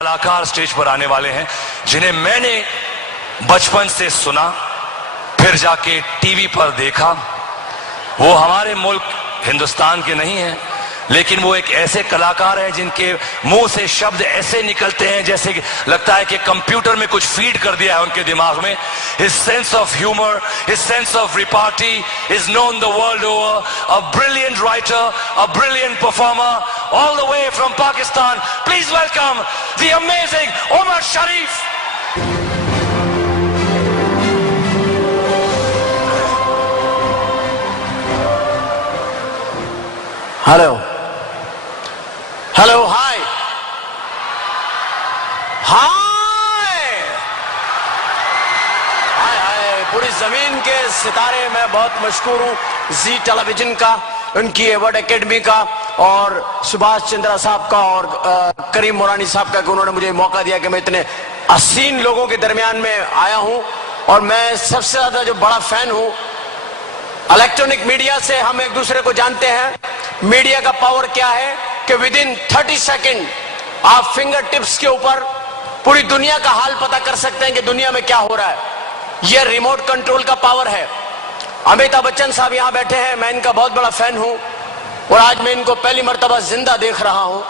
कलाकार स्टेज पर आने वाले हैं जिन्हें मैंने बचपन से सुना, फिर जाके टीवी पर देखा। वो हमारे मुल्क हिंदुस्तान के नहीं हैं, लेकिन वो एक ऐसे कलाकार हैं जिनके मुंह से शब्द ऐसे निकलते हैं जैसे कि लगता है कि कंप्यूटर में कुछ फीड कर दिया है उनके दिमाग में। His sense of humor, his sense of repartee is known the world over. A brilliant writer, a brilliant performer, all the way from Pakistan. Please welcome the amazing Omar Sharif. Hello hello hi hi hi hi पूरी जमीन के सितारे। मैं बहुत मशहूर हूँ जी television का, उनकी अवार्ड एकेडमी का, और सुभाष चंद्रा साहब का, और करीम मोरानी साहब का, कि उन्होंने मुझे मौका दिया कि मैं इतने हसीन लोगों के दरमियान में आया हूँ। और मैं सबसे ज्यादा जो बड़ा फैन हूँ, इलेक्ट्रॉनिक मीडिया से हम एक दूसरे को जानते हैं। मीडिया का पावर क्या है कि विद इन 30 सेकेंड आप फिंगर टिप्स के ऊपर पूरी दुनिया का हाल पता कर सकते हैं कि दुनिया में क्या हो रहा है। यह रिमोट कंट्रोल का पावर है। अमिताभ बच्चन साहब यहां बैठे हैं, मैं इनका बहुत बड़ा फैन हूं और आज मैं इनको पहली मर्तबा जिंदा देख रहा हूं।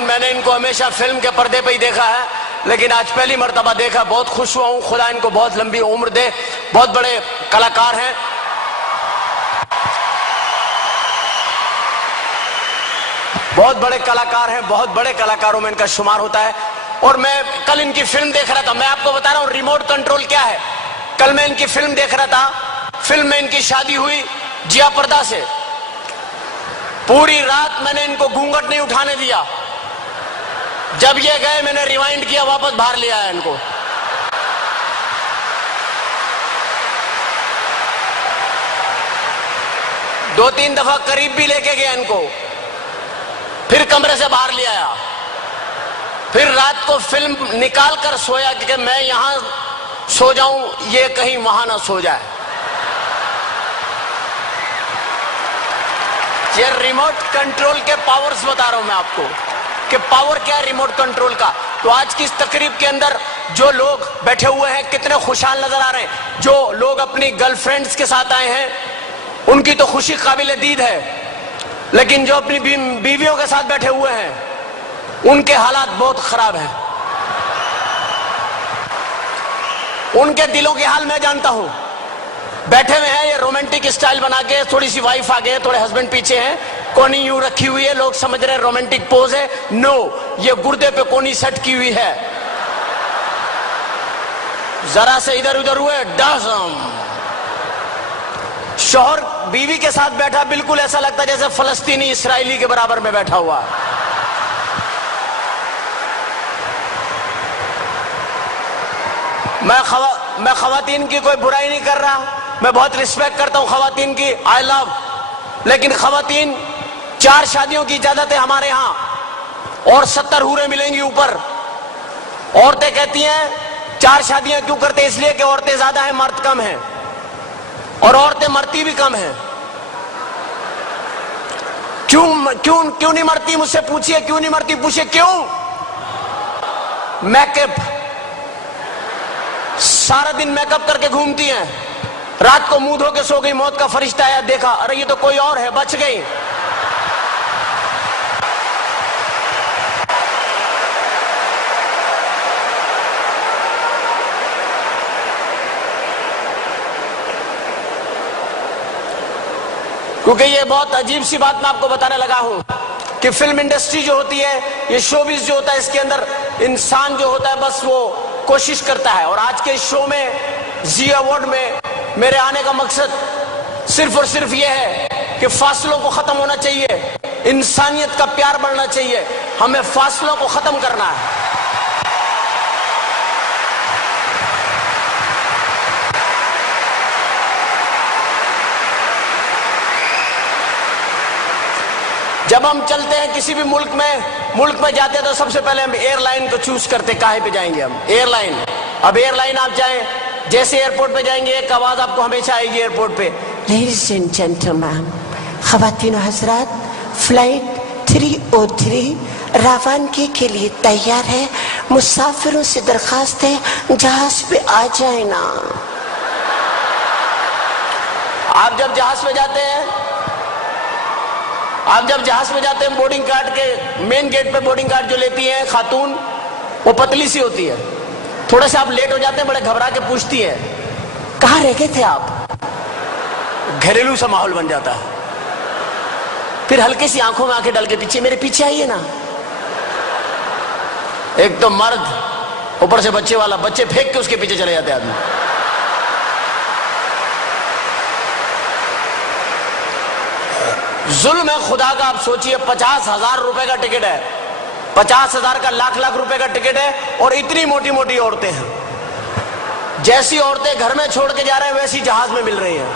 मैंने इनको हमेशा फिल्म के पर्दे पे ही देखा है, लेकिन आज पहली मर्तबा देखा। बहुत खुश हुआ हूं। खुदा इनको बहुत लंबी उम्र दे। बहुत बड़े कलाकार हैं। बहुत बड़े कलाकार हैं, बहुत बड़े कलाकारों में इनका शुमार होता है। और मैं कल इनकी फिल्म देख रहा था। मैं आपको बता रहा हूं रिमोट कंट्रोल क्या है। कल मैं इनकी फिल्म देख रहा था। फिल्म में इनकी शादी हुई जिया पर्दा से। पूरी रात मैंने इनको घूंघट नहीं उठाने दिया। जब ये गए मैंने रिवाइंड किया, वापस बाहर ले आया इनको। दो तीन दफा करीब भी लेके गया इनको, फिर कमरे से बाहर ले आया। फिर रात को फिल्म निकाल कर सोया कि मैं यहां सो जाऊं, ये कहीं वहां ना सो जाए। ये रिमोट कंट्रोल के पावर्स बता रहा हूं मैं आपको कि पावर क्या है रिमोट कंट्रोल का। तो आज की इस तकरीब के अंदर जो लोग बैठे हुए हैं कितने खुशहाल नजर आ रहे हैं। जो लोग अपनी गर्लफ्रेंड्स के साथ आए हैं उनकी तो खुशी काबिल दीद है, लेकिन जो अपनी बीवियों के साथ बैठे हुए हैं उनके हालात बहुत खराब हैं। उनके दिलों के हाल मैं जानता हूं। बैठे हुए हैं ये रोमांटिक स्टाइल बना के, थोड़ी सी वाइफ आगे है, थोड़े हस्बैंड पीछे हैं, कोनी यूं रखी हुई है। लोग समझ रहे हैं रोमांटिक पोज है। नो, ये गुर्दे पे कोनी सेट की हुई है। जरा से इधर उधर हुए डज़म। शौहर बीवी के साथ बैठा, बिल्कुल ऐसा लगता है जैसे फलस्तीनी इसराइली के बराबर में बैठा हुआ। मैं खवातीन की कोई बुराई नहीं कर रहा। मैं बहुत रिस्पेक्ट करता हूं खवातीन की, आई लव। लेकिन खवातीन 4 शादियों की इजाजत है हमारे यहां और 70 हूरें मिलेंगी ऊपर। औरतें कहती हैं 4 शादियां क्यों करते, इसलिए कि औरतें ज्यादा हैं, मर्द कम हैं, और औरतें मरती भी कम हैं। क्यों नहीं मरती, मुझसे पूछिए क्यों नहीं मरती, पूछिए क्यों। मेकअप, सारा दिन मेकअप करके घूमती हैं। रात को मुंह धो के सो गई, मौत का फरिश्ता आया, देखा अरे ये तो कोई और है, बच गई। क्योंकि ये बहुत अजीब सी बात मैं आपको बताने लगा हूं कि फिल्म इंडस्ट्री जो होती है, ये शोबिज जो होता है, इसके अंदर इंसान जो होता है बस वो कोशिश करता है। और आज के शो में, जी अवार्ड में मेरे आने का मकसद सिर्फ और सिर्फ ये है कि फासलों को खत्म होना चाहिए, इंसानियत का प्यार बढ़ना चाहिए। हमें फासलों को खत्म करना है। जब हम चलते हैं किसी भी मुल्क में जाते हैं तो सबसे पहले हम एयरलाइन को चूज करते, काहे पे जाएंगे हम, एयरलाइन। अब एयरलाइन आप जाएं, जैसे एयरपोर्ट पे जाएंगे एक आवाज आपको हमेशा आएगी एयरपोर्ट पे, लेडीज एंड जेंटलमैन, खवातीन हजरात, फ्लाइट 303 रवानगी के लिए तैयार है। मुसाफिरों से दरखास्त है जहाज पे आ जाए ना। आप जब जहाज में जाते हैं, बोर्डिंग कार्ड के मेन गेट पे बोर्डिंग कार्ड जो लेती है खातून, वो पतली सी होती है। थोड़े से आप लेट हो जाते हैं, बड़े घबरा के पूछती है कहां रह गए थे आप। घरेलू सा माहौल बन जाता है। फिर हल्के सी आंखों में आंखें डाल के पीछे, मेरे पीछे आइए ना। एक तो मर्द, ऊपर से बच्चे वाला, बच्चे फेंक के उसके पीछे चले जाते आदमी। जुल्म है खुदा का। आप सोचिए 50,000 रुपए का टिकट है, 50,000 का लाख रुपए का टिकट है, और इतनी मोटी मोटी औरतें हैं। जैसी औरतें घर में छोड़ के जा रहे हैं वैसी जहाज में मिल रही हैं।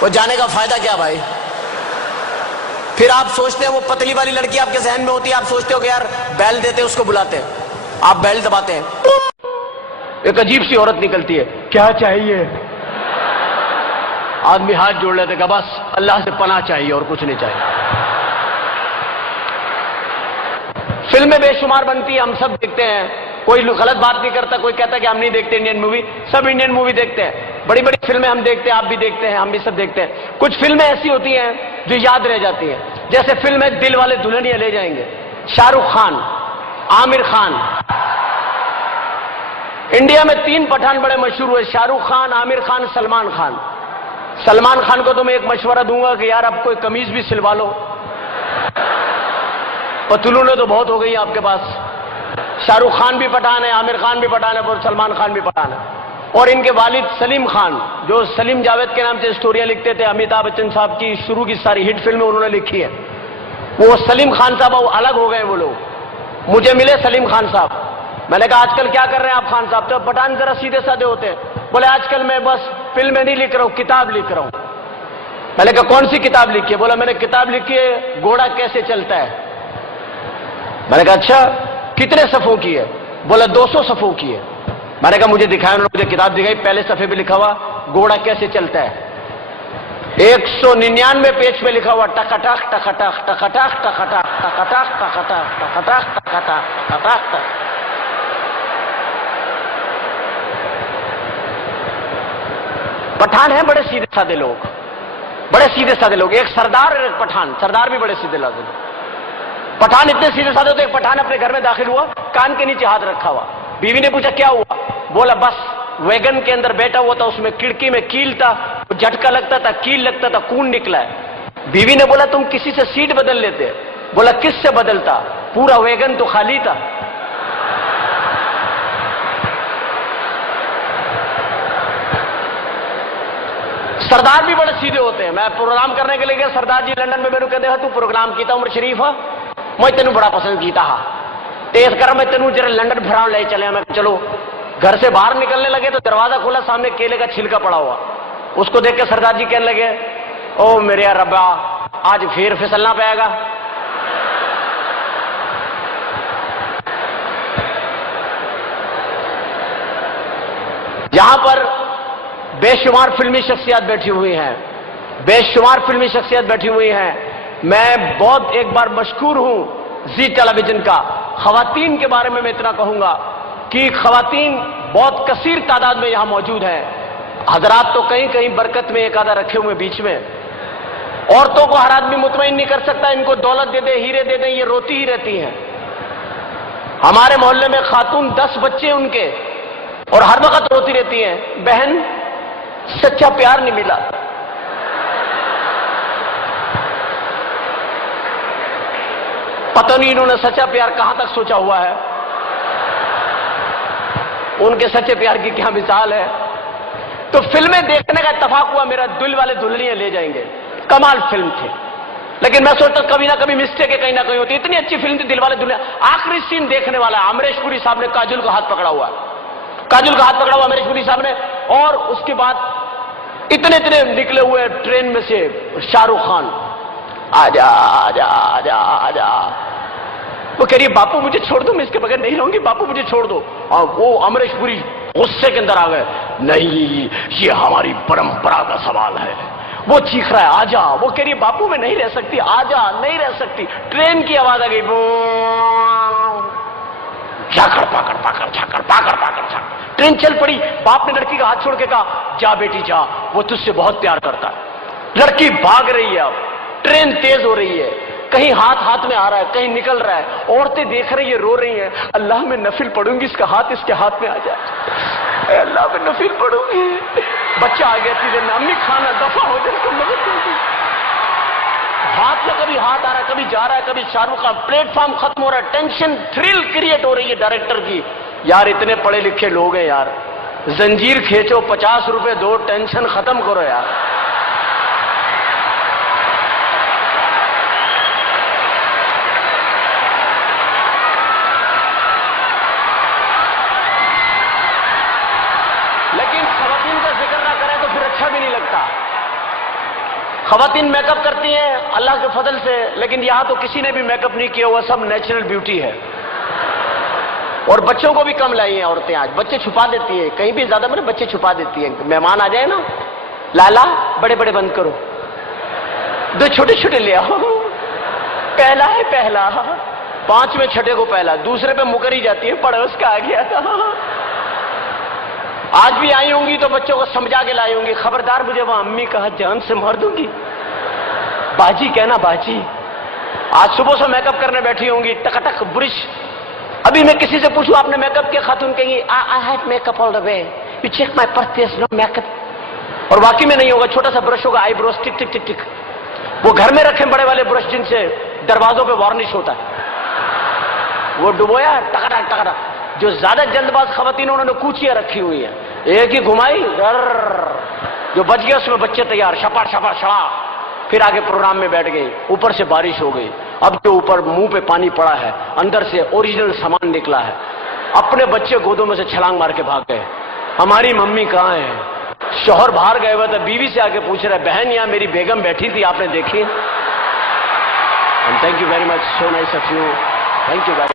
वो जाने का फायदा क्या भाई। फिर आप सोचते हैं, वो पतली वाली लड़की आपके जहन में होती है, आप सोचते हो कि यार बेल देते हैं, उसको बुलाते हैं, आप बेल दबाते हैं, एक अजीब सी औरत निकलती है, क्या चाहिए। आदमी हाथ जोड़ लेते हैं, बस अल्लाह से पनाह चाहिए और कुछ नहीं चाहिए। फिल्में बेशुमार बनती है, हम सब देखते हैं। कोई गलत बात नहीं करता, कोई कहता कि हम नहीं देखते इंडियन मूवी। सब इंडियन मूवी देखते हैं। बड़ी बड़ी फिल्में हम देखते हैं, आप भी देखते हैं, हम भी सब देखते हैं। कुछ फिल्में ऐसी होती हैं जो याद रह जाती हैं। जैसे फिल्म है दिल वाले दुल्हनिया ले जाएंगे, शाहरुख खान, आमिर खान। इंडिया में 3 पठान बड़े मशहूर हुए, शाहरुख खान, आमिर खान, सलमान खान। सलमान खान को तो मैं एक मशवरा दूंगा कि यार अब कोई कमीज भी सिलवा लो, पतलूने तो बहुत हो गई आपके पास। शाहरुख खान भी पठान है, आमिर खान भी पठान है, और सलमान खान भी पठान है। और इनके वालिद सलीम खान, जो सलीम जावेद के नाम से स्टोरियां लिखते थे, अमिताभ बच्चन साहब की शुरू की सारी हिट फिल्में उन्होंने लिखी है, वो सलीम खान साहब वो अलग हो गए। वो लोग मुझे मिले सलीम खान साहब, मैंने कहा आजकल क्या कर रहे हैं आप खान साहब। तो पठान जरा सीधे साधे होते हैं, बोले आजकल मैं बस फिल्में नहीं लिख रहा हूं, किताब लिख रहा हूं। मैंने कहा कौन सी किताब लिखी है। बोला मैंने किताब लिखी है घोड़ा कैसे चलता है। मैंने कहा अच्छा, कितने सफ़ों की है। बोला 200 सफ़ों की है। मैंने कहा मुझे दिखाया, उन्होंने मुझे किताब दिखाई, पहले सफ़े पे लिखा हुआ घोड़ा कैसे चलता है। 199 पेज पे लिखा हुआ टकटक टकटक टकटक टकटक टकटक टकटक टकटक टकटक टकटक। पठान है बड़े सीधे साधे लोग, बड़े सीधे साधे लोग। एक सरदार और एक पठान, सरदार भी बड़े सीधे साधे। पठान इतने सीधे साधे तो एक पठान अपने घर में दाखिल हुआ, कान के नीचे हाथ रखा हुआ। बीवी ने पूछा क्या हुआ। बोला बस वैगन के अंदर बैठा हुआ था, उसमें खिड़की में कील था, झटका लगता था, कील लगता था, खून निकला है। बीवी ने बोला तुम किसी से सीट बदल लेते। बोला किससे बदलता, पूरा वैगन तो खाली था। सरदार भी बड़े सीधे होते हैं। मैं प्रोग्राम करने के लिए गया, सरदार जी लंदन में मैंने कहते तू प्रोग्राम किया उमर शरीफ है, मैं तेन बड़ा पसंद किया हा, तेज कर मैं तेन जरा लंदन फिराव ले चले। मैं चलो। घर से बाहर निकलने लगे तो दरवाजा खोला, सामने केले का छिलका पड़ा हुआ। उसको देख के सरदार जी कहने लगे ओ मेरे रब्बा आज फिर फिसलना पड़ेगा। यहां पर बेशुमार फिल्मी शख्सियत बैठी हुई हैं, बेशुमार फिल्मी शख्सियत बैठी हुई हैं। मैं बहुत एक बार मशकूर हूं जी टेलीविजन का। खवातीन के बारे में मैं इतना कहूंगा कि खवातीन बहुत कसीर तादाद में यहां मौजूद हैं। हजरात तो कहीं कहीं बरकत में एक आधा रखे हुए बीच में। औरतों को हर आदमी मुतमईन नहीं कर सकता, इनको दौलत दे दे, हीरे दे दे, ये रोती ही रहती हैं। हमारे मोहल्ले में खातून 10 बच्चे उनके, और हर वक्त रोती रहती हैं बहन सच्चा प्यार नहीं मिला। पता नहीं इन्होंने सच्चा प्यार कहां तक सोचा हुआ है, उनके सच्चे प्यार की क्या मिसाल है। तो फिल्में देखने का इत्तेफाक हुआ मेरा, दिल वाले दुल्हनिया ले जाएंगे, कमाल फिल्म थी। लेकिन मैं सोचता कभी ना कभी मिस्टेक है कहीं ना कहीं होती। इतनी अच्छी फिल्म थी दिल वाले दुल्हनिया। आखिरी सीन देखने वाला है, अमरीश पुरी साहब ने काजुल का हाथ पकड़ा हुआ, काजुल का हाथ पकड़ा हुआ अमरीश पुरी साहब ने, और उसके बाद इतने इतने निकले हुए ट्रेन में से शाहरुख खान, आजा आजा आजा आजा। वो कह रही है बापू मुझे छोड़ दो, मैं इसके बगैर नहीं रहूंगी, बापू मुझे छोड़ दो। और वो अमरीश पुरी गुस्से के अंदर आ गए, नहीं ये हमारी परंपरा का सवाल है, वो चीख रहा है आजा, वो कह रही है बापू मैं नहीं रह सकती, आजा, नहीं रह सकती। ट्रेन की आवाज आ गई, झाकड़ पाकड़ पाकड़ झाकड़ पाकड़ पाकड़ झाकड़। ट्रेन चल पड़ी। बाप ने लड़की का हाथ छोड़ के कहा जा बेटी जा, वो तुझसे बहुत प्यार करता है। लड़की भाग रही है। अब ट्रेन तेज हो रही है, कहीं हाथ हाथ में आ रहा है, कहीं निकल रहा है। औरतें देख रही है, रो रही हैं, अल्लाह मैं नफिल पढ़ूंगी, इसका हाथ इसके हाथ में आ जाए, अल्लाह मैं नफिल पढ़ूंगी। बच्चा आ गया सीधे, अम्मी खाना दफा हो जाए, मदद होगी। हाथ में कभी हाथ आ रहा है, कभी जा रहा है, कभी शाहरुख का प्लेटफॉर्म खत्म हो रहा है। टेंशन थ्रिल क्रिएट हो रही है डायरेक्टर की। यार इतने पढ़े लिखे लोग हैं यार, जंजीर खींचो 50 रुपए दो, टेंशन खत्म करो यार। लेकिन खवातीन का जिक्र ना करें तो फिर अच्छा भी नहीं लगता। खवातीन मेकअप करती हैं अल्लाह के फजल से, लेकिन यहां तो किसी ने भी मेकअप नहीं किया हुआ, सब नेचुरल ब्यूटी है। और बच्चों को भी कम लाई हैं औरतें आज, बच्चे छुपा देती है, कहीं भी ज्यादा मतलब बच्चे छुपा देती है। मेहमान आ जाए ना, लाला बड़े बड़े बंद करो, दो छोटे छोटे ले आओ, पहला है पहला, 5वें छठे को पहला, दूसरे पे मुकर ही जाती है, पड़ोस का आ गया था। आज भी आई होंगी तो बच्चों को समझा के लाई होंगी, खबरदार मुझे वहां अम्मी कहा जान से मार दूंगी, बाजी कहना बाजी। आज सुबह से मेकअप करने बैठी होंगी, टकटक ब्रश। अभी मैं किसी से पूछूं आपने मेकअप किया, खातून कहेंगी I had makeup all the way, you check my purchase, no makeup. और वाकई में नहीं होगा, छोटा सा ब्रश होगा, आईब्रोज टिक टिक टिक टिक। वो घर में रखे बड़े वाले ब्रश जिनसे दरवाजों पे वार्निश होता है, वो डुबोया टकटक टकटक। जो ज्यादा जल्दबाज खवातीन उन्होंने कूचियां रखी हुई है, एक ही घुमाई जो बच गया उसमें बच्चे तैयार, शपा शपा शड़ा, फिर आगे प्रोग्राम में बैठ गई। ऊपर से बारिश हो गई, अब जो ऊपर मुंह पे पानी पड़ा है, अंदर से ओरिजिनल सामान निकला है, अपने बच्चे गोदों में से छलांग मार के भाग गए। हमारी मम्मी कहाँ है? शौहर बाहर गए हुए थे, बीवी से आके पूछ रहा है बहन यहाँ मेरी बेगम बैठी थी, आपने देखी? Thank you very much, so nice of you, thank you very